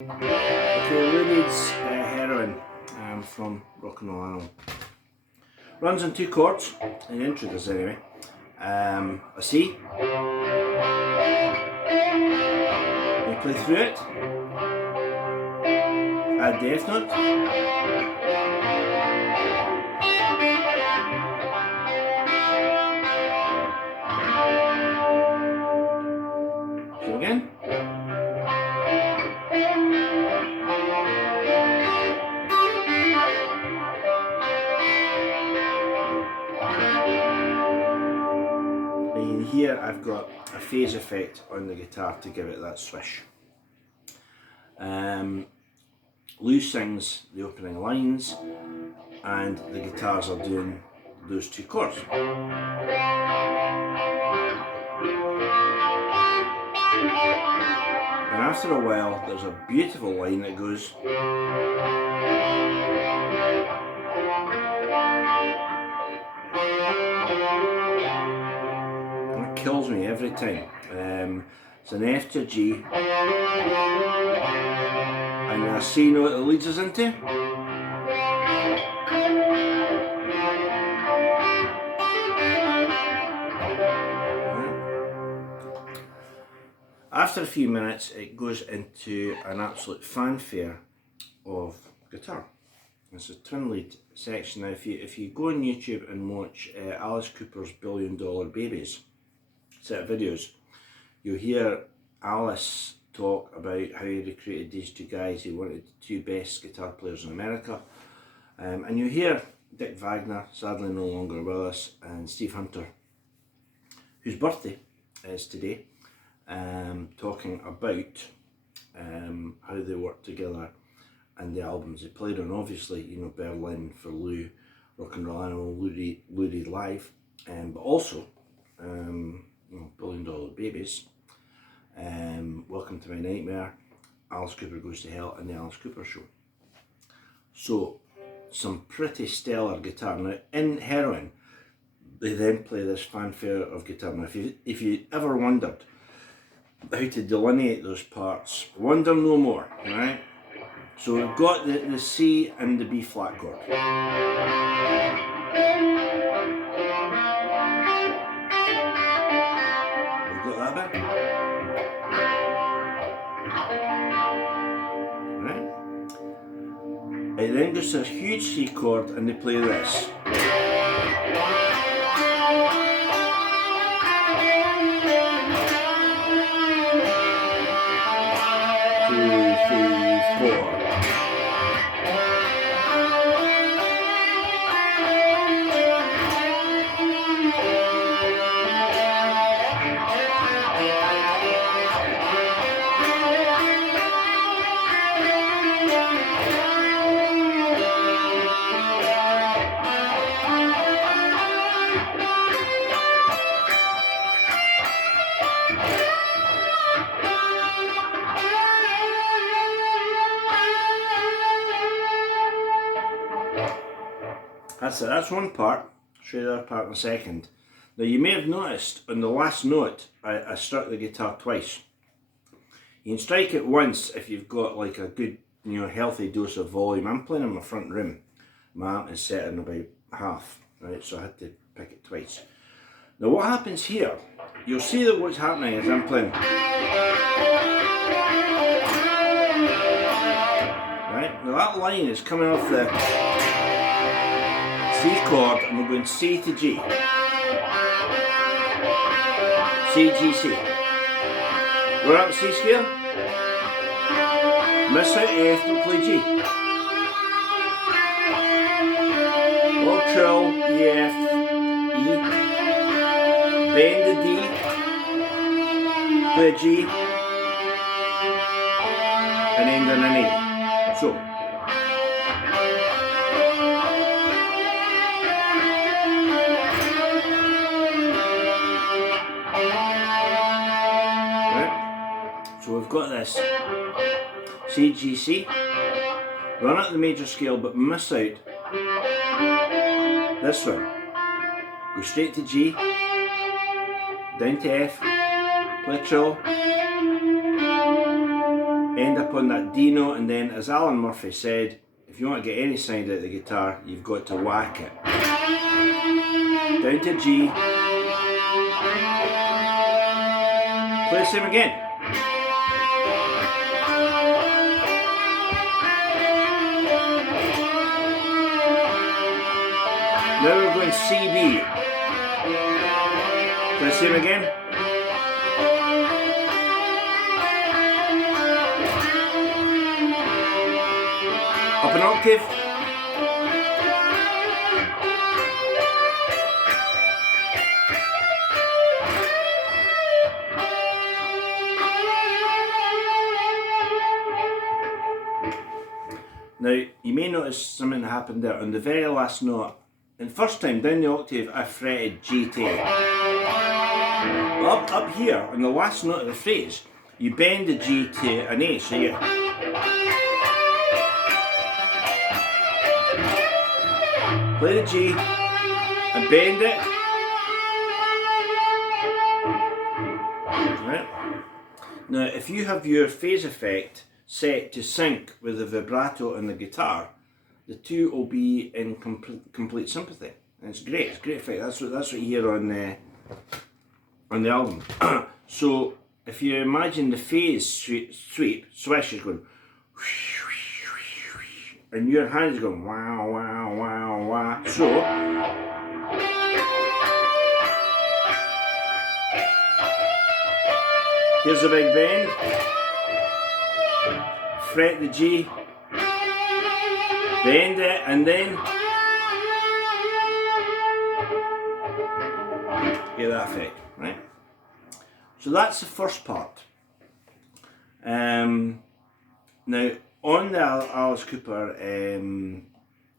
Okay, Lou needs Heroin from Rock and Roll Animal. Runs on 2 chords, in the intro does anyway. A C. You play through it. A D F note. So again. And here I've got a phase effect on the guitar to give it that swish. Lou sings the opening lines and the guitars are doing those 2 chords. And after a while there's a beautiful line that goes and it kills me every time. It's an F to a G and a C note that leads us into. After a few minutes it goes into an absolute fanfare of guitar. It's a twin lead section. Now if you go on YouTube and watch Alice Cooper's $1 Billion Babies set of videos, you'll hear Alice talk about how he recruited these 2 guys. He wanted the 2 best guitar players in America. And you hear Dick Wagner, sadly no longer with us, and Steve Hunter, whose birthday is today, talking about how they worked together and the albums they played on. Obviously, you know, Berlin for Lou, Rock and Roll Animal, Lou Reed Live, but also you know, $1 Billion Babies, Welcome to My Nightmare, Alice Cooper Goes to Hell, and the Alice Cooper Show. So some pretty stellar guitar. Now in Heroin they then play this fanfare of guitar. Now if you ever wondered how to delineate those parts, wonder no more, right? So we've got the C and the B flat chord. We've got that bit. Right? It then goes to a huge C chord and they play this. 2, 3, 4. That's it, that's one part. I'll show you the other part in a second. Now you may have noticed on the last note I struck the guitar twice. You can strike it once if you've got like a good, you know, healthy dose of volume. I'm playing on my front room. My amp is set in about half, right, so I had to pick it twice. Now what happens here, you'll see that what's happening is I'm playing. Right, now that line is coming off the C chord and we're going C to G. C, G, C. We're up C scale. Miss out F, but play G. Low trill, E, F, E. Bend the D. Play G. And end on an A. So. So we've got this C, G, C, run up the major scale but miss out this one, go straight to G, down to F, play trill, end end up on that D note, and then, as Alan Murphy said, if you want to get any sound out of the guitar, you've got to whack it. Down to G. Play the same again. Now we're going C, B. Play the same again. Up an octave. Now, you may notice something happened there on the very last note. And first time down the octave, I fretted G to A. Up here, on the last note of the phrase, you bend the G to an A, so you... Play the G, and bend it. Right. Now, if you have your phase effect set to sync with the vibrato on the guitar, the two will be in complete sympathy. And it's great effect. That's what you hear on the album. So if you imagine the phase sweep, swish is going, and your hands are going wow, wow, wow, wow. So here's a big bend. Fret the G. Bend it, and then get that effect, right? So that's the first part. Now, on the Alice Cooper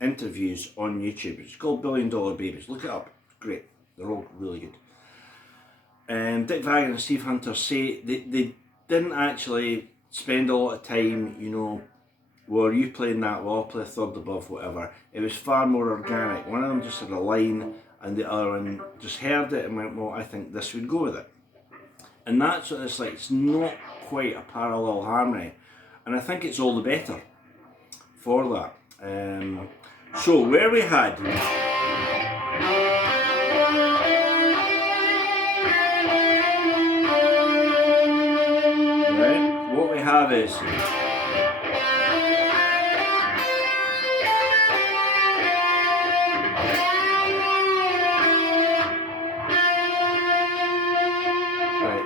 interviews on YouTube, it's called $1 Billion Babies. Look it up, it's great. They're all really good. Dick Wagner and Steve Hunter say they didn't actually spend a lot of time, you know, were you playing that, well I'll play a third above, whatever. It was far more organic. One of them just had a line and the other one just heard it and went, well, I think this would go with it. And that's what it's like. It's not quite a parallel harmony, and I think it's all the better for that. So where we had right, what we have is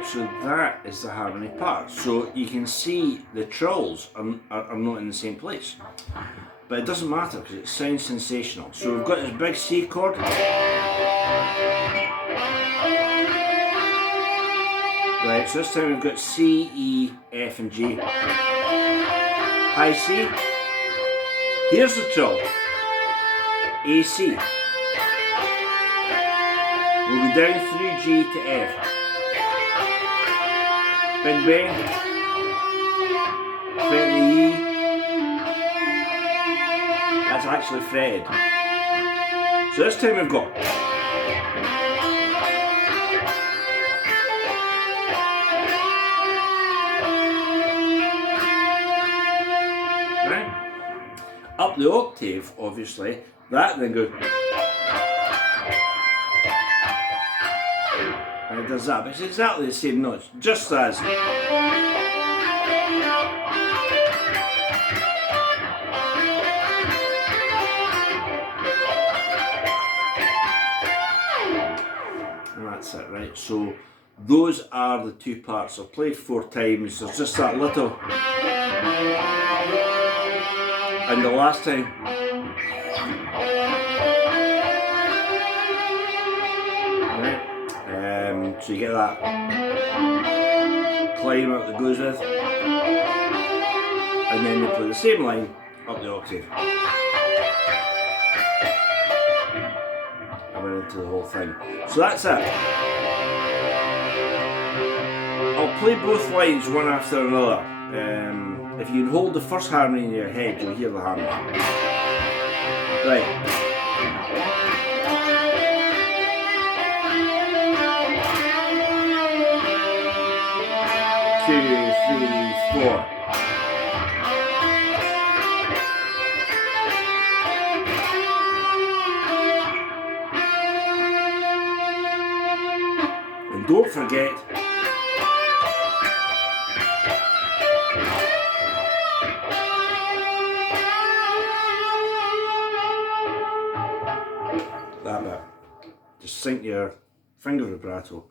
so that is the harmony part. So you can see the trills are not in the same place. But it doesn't matter because it sounds sensational. So we've got this big C chord. Right, so this time we've got C, E, F and G. High C. Here's the trill. A, C. We'll go down through G to F. Big bend, fret the E, that's actually fretted. So this time we've got right? Up the octave, obviously, that then goes and it does that, but it's exactly the same notes, just as and that's it, right? So those are the two parts. I've played 4 times, there's just that little, and the last time so you get that climb up that goes with, and then you play the same line up the octave. I went into the whole thing. So that's it. I'll play both lines one after another. If you can hold the first harmony in your head, you'll hear the harmony. Right. 2, 3, 4. don't forget that bit. Just sync your finger vibrato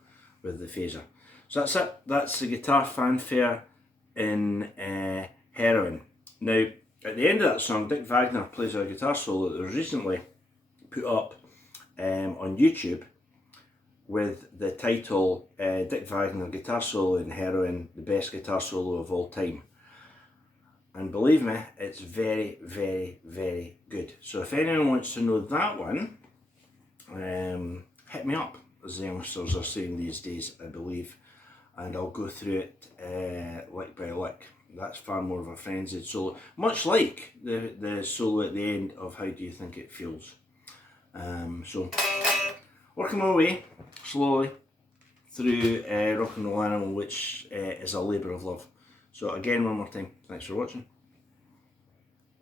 with the phaser. So that's it. That's the guitar fanfare in Heroin. Now, at the end of that song, Dick Wagner plays a guitar solo that was recently put up on YouTube with the title Dick Wagner Guitar Solo in Heroin, the best guitar solo of all time. And believe me, it's very, very, very good. So if anyone wants to know that one, hit me up, as the youngsters are saying these days, I believe, and I'll go through it lick by lick. That's far more of a frenzied solo, much like the solo at the end of How Do You Think It Feels. So, working my way slowly through Rock and Roll Animal, which is a labour of love. So again, one more time, thanks for watching.